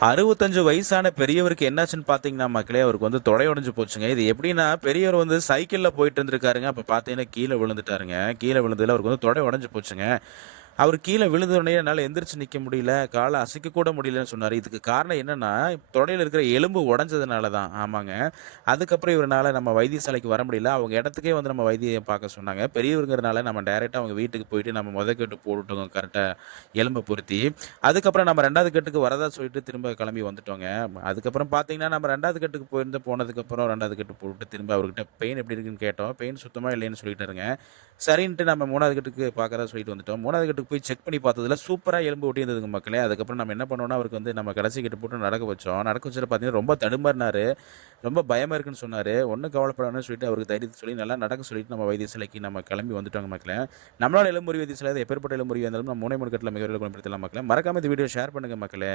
65 வயசான பெரியவருக்கு என்னாச்சுன்னு பார்த்தீங்கன்னா மக்களே, அவருக்கு வந்து தொடை உடஞ்சு போச்சுங்க. இது எப்படின்னா, பெரியவர் வந்து சைக்கிளில் போயிட்டு இருந்திருக்காருங்க. அப்போ பார்த்தீங்கன்னா, கீழே விழுந்துட்டாருங்க. கீழே விழுந்ததில் அவருக்கு வந்து தொடை உடஞ்சு போச்சுங்க. அவர் கீழே விழுந்த உடனே என்னால எந்திரிச்சு நிற்க முடியல, காலை அசைக்க கூட முடியலன்னு சொன்னார் இதுக்கு காரணம் என்னென்னா தொடையில் இருக்கிற எலும்பு உடஞ்சதுனால தான். ஆமாங்க. அதுக்கப்புறம் இவருனால நம்ம வைத்தியசாலைக்கு வர முடியல. அவங்க இடத்துக்கே வந்து நம்ம வைத்தியம் பார்க்க சொன்னாங்க. பெரியவருங்கிறனால நம்ம டைரெக்டாக அவங்க வீட்டுக்கு போயிட்டு நம்ம மொத கட்டு போட்டுட்டோங்க கரெக்டாக எலும்பை பொருத்தி. அதுக்கப்புறம் நம்ம ரெண்டாவது கட்டுக்கு வரதா சொல்லிட்டு திரும்ப கிளம்பி வந்துட்டோங்க. அதுக்கப்புறம் பார்த்தீங்கன்னா, நம்ம ரெண்டாவது கட்டுக்கு போயிருந்து போனதுக்கப்புறம் ரெண்டாவது கட்டு போட்டு திரும்ப அவர்கிட்ட பெயின் எப்படி இருக்குன்னு கேட்டோம். பெயின் சுத்தமாக இல்லைன்னு சொல்லிட்டாருங்க. சரின்ட்டு நம்ம மூணாவது கட்டுக்கு பார்க்கறதா சொல்லிட்டு வந்துட்டோம். மூணாவது கட்டுக்கு போய் செக் பண்ணி பார்த்ததுல சூப்பராக எலும்பு ஒட்டி இருந்ததுங்க மக்களே. அதுக்கப்புறம் நம்ம என்ன பண்ணோம்னா, அவருக்கு வந்து நம்ம கடைசி கிட்ட போட்டு நடக்க வச்சோம். நடக்க வச்சதுல பார்த்தீங்கன்னா, ரொம்ப தடுமாறினாரு. ரொம்ப பயமாக இருக்குன்னு சொன்னார் ஒன்றும் கவலைப்படாதுன்னு சொல்லிட்டு அவருக்கு தைரியத்தை சொல்லி நல்லா நடக்க சொல்லிட்டு நம்ம வைத்தியசாலைக்கு நம்ம கிளம்பி வந்துட்டோங்க மக்களே. நம்மளால எலும்பு முறிவு வைத்தியசாலை எப்பேற்பட்ட எலும்புரி முறிவு இருந்தாலும் நம்ம 3 கட்டில் மிக விரைவில் குணப்படுத்தலாம் மக்களே. மறக்காம இந்த வீடியோ ஷேர் பண்ணுங்க மக்களே.